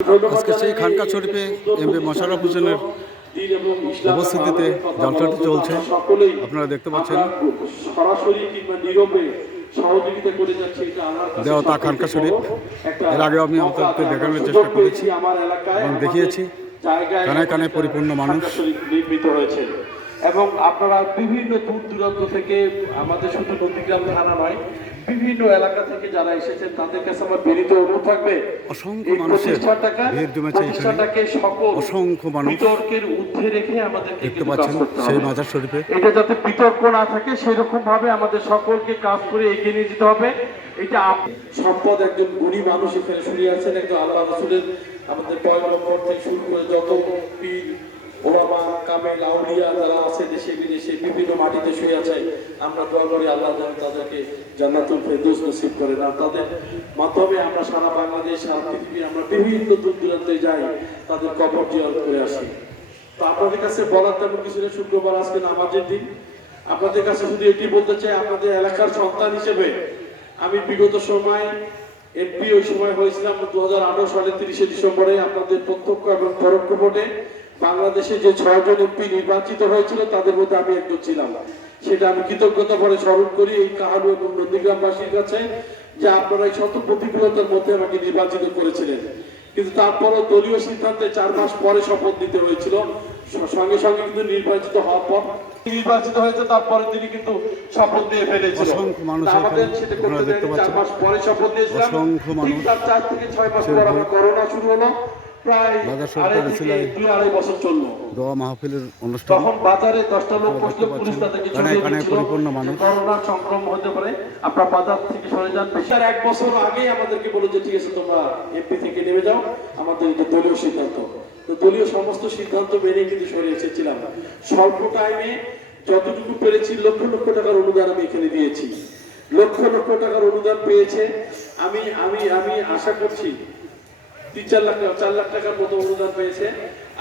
আজকে সেই খানকা শরীফে এমপি মোশাররফ হোসেনের উপস্থিতিতে জলসাটি চলছে, আপনারা দেখতে পাচ্ছেন। দেওতা খানকা শরীফ এর আগেও আমি আপনাদেরকে দেখানোর চেষ্টা করেছি এবং দেখিয়েছি। কানায় কানায় পরিপূর্ণ মানুষ নির্মিত হয়েছে এবং আপনারা বিভিন্ন দূর দূরান্ত থেকে, আমাদের শুধু নন্দীগ্রাম থানা নয়, বিভিন্ন এলাকা থেকে যারা এসেছেন তাদের কাছে আমার বিনীত অনুরোধ থাকবে, অসংখ্য মানুষের ভিড় জমেছে এখানে। অসংখ্য মানুষ বিতর্কের ঊর্ধ্বে রেখে আমাদেরকে দেখতে পাচ্ছেন সেই মাজার শরীফে। এটা যাতে বিতর্ক না থাকে সেরকম ভাবে আমাদের সকলকে কাজ করে এগিয়ে নিয়ে যেতে হবে। এটা সম্পদ, একজন গুণী মানুষ এখানে শুয়ে আছেন, একজন আল্লাহ রাসূলের আমাদের পয়গম্বর থেকে শুরু করে যত পীর ওলামা কামেল আউলিয়া যারা আছে দেশে বিদেশে বিভিন্ন মাটিতে শুয়ে আছে, আমরা দোয়া করি আল্লাহ যেন তাদেরকে জান্নাতুল ফেরদৌস নসিব করেন। আর তাদের মাধ্যমে আমরা সারা বাংলাদেশ, সারা পৃথিবী, আমরা বিভিন্ন দূর দূরান্তে যাই, তাদের কবর জিয়ারত করে আসি। তো আপনাদের কাছে বলার তেমন কিছু নেই, শুক্রবার আজকে নামাজের দিন। আপনাদের কাছে শুধু এটি বলতে চাই, আপনাদের এলাকার সন্তান হিসেবে আমি বিগত সময় এমপি ওই সময় হয়েছিলাম 2018 সালের 30শে ডিসেম্বরে। আপনাদের প্রত্যক্ষ এবং পরোক্ষ ভোটে বাংলাদেশে যে 6 জন এমপি নির্বাচিত হয়েছিল তাদের মধ্যে আমি একজন ছিলাম। সেটা আমি কৃতজ্ঞতা ভরে স্মরণ করি এই কাহালু এবং নন্দীগ্রামবাসীর কাছে, যে আপনারা এই শত প্রতিকূলতার মধ্যে আমাকে নির্বাচিত করেছিলেন। কিন্তু তারপরও দলীয় সিদ্ধান্তে 4 মাস পরে শপথ নিতে হয়েছিল। সঙ্গে সঙ্গে কিন্তু নির্বাচিত হওয়ার পর নির্বাচিত হয়েছে, তারপরে তিনি কিন্তু শপথ নিয়ে ফেলেছিলেন। অসংখ্য মানুষ আমাদের সেটা করতে দেয়নি। 4 মাস পরে শপথ নিয়েছিলাম। অসংখ্য মানুষ 4 থেকে 6 মাস পর আমার করোনা শুরু হলো। প্রায় বাজার সরকারের ছিলেন 2-2.5 বছর চললো। দোয়া মাহফিলের অনুষ্ঠান। তখন বাজারে 10টা লোক বসলে পুলিশ তাদেরকে কানায় কানায় পরিপূর্ণ মানুষ। করোনা সংক্রমণ হতে পারে, আপনারা বাজার থেকে সরে যান। বেশির 1 বছর আগেই আমাদেরকে বলে যে ঠিক আছে তোমরা এমপি থেকে নেমে যাও, আমাদের এটা দলীয় সিদ্ধান্ত। তো দলীয় সমস্ত সিদ্ধান্ত মেনে কিন্তু সরে এসেছিলাম। স্বল্প টাইমে যতটুকু পেরেছি, লক্ষ লক্ষ টাকার অনুদান আমি এখানে দিয়েছি। লক্ষ লক্ষ টাকার অনুদান পেয়েছে। আমি আমি আমি আশা করছি 4 লাখ টাকার মতো অনুদান পেয়েছে।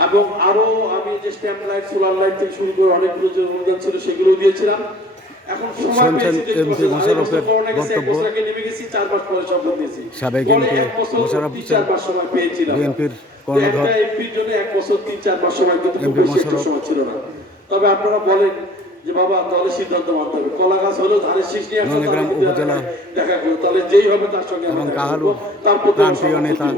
এবং আরো আমি যে স্ট্যাম্প লাইট, সোলার লাইট থেকে শুরু করে অনেকগুলো যে অনুদান ছিল সেগুলো দিয়েছিলাম। এখন সময় পেয়েছি এমপি মোশাররফের বক্তব্য। 4 মাস পরে শপথ নিয়েছি। সাবেক এমপি মোশাররফ হোসেন, 4 মাস সময় পেয়েছিলাম। বিএনপির কর্ণধার এমপির জন্য 1 বছর 3-4 মাস সময় কিন্তু এমপি মোশাররফ সময় ছিল না। তবে আপনারা বলেন যে বাবা দলের সিদ্ধান্ত মানতে হবে। কলা গাছ হলো ধানের শীষ নিয়ে নন্দীগ্রাম উপজেলা দেখা গেল, তাহলে যেই হবে তার সঙ্গে এবং কাহালু তার প্রান্তীয় নেতা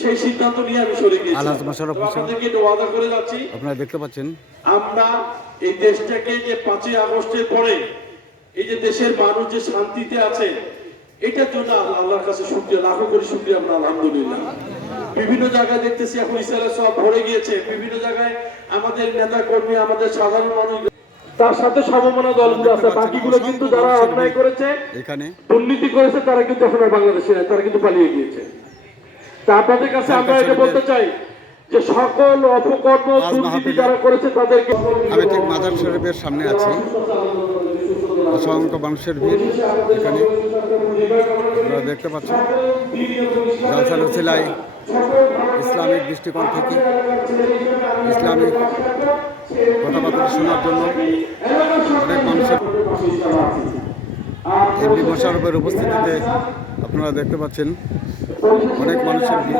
সেই সিদ্ধান্ত নিয়ে আমি সরে গিয়েছি। আলহাজ মোশাররফ হোসেন, আপনাদেরকে এটা ওয়াদা করে যাচ্ছি, আপনারা দেখতে পাচ্ছেন। আমরা এই দেশটাকে যে 5ই আগস্টের পরে এই যে দেশের মানুষ যে শান্তিতে আছে, এটার জন্য আল্লাহর কাছে শুকরিয়া, লাখো করে শুকরিয়া আমরা আলহামদুলিল্লাহ। বিভিন্ন জায়গায় দেখতেছি এখন ইসরায়েল সব ভরে গিয়েছে। বিভিন্ন জায়গায় আমাদের নেতা কর্মী, আমাদের সাধারণ মানুষ, তার সাথে সমমনা দলগুলো আছে। বাকিগুলো কিন্তু যারা অন্যায় করেছে, এখানে দুর্নীতি করেছে, তারা কিন্তু এখন আর বাংলাদেশে নাই, তারা কিন্তু পালিয়ে গিয়েছে। তা আপনাদের কাছে আমরা এটা বলতে চাই যে সকল অপকর্ম দুর্নীতি যারা করেছে তাদেরকে। আমি ঠিক মাজার শরীফের সামনে আছি। অসংখ্য মানুষের ভিড় এখানে আপনারা দেখতে পাচ্ছেন। জালসার ওসিলায় ইসলামিক দৃষ্টিকোণ থেকে ইসলামিক কথাবার্তা শোনার জন্য অনেক মানুষের এমপি মোশাররফের উপস্থিতিতে আপনারা দেখতে পাচ্ছেন অনেক মানুষের ভিড়।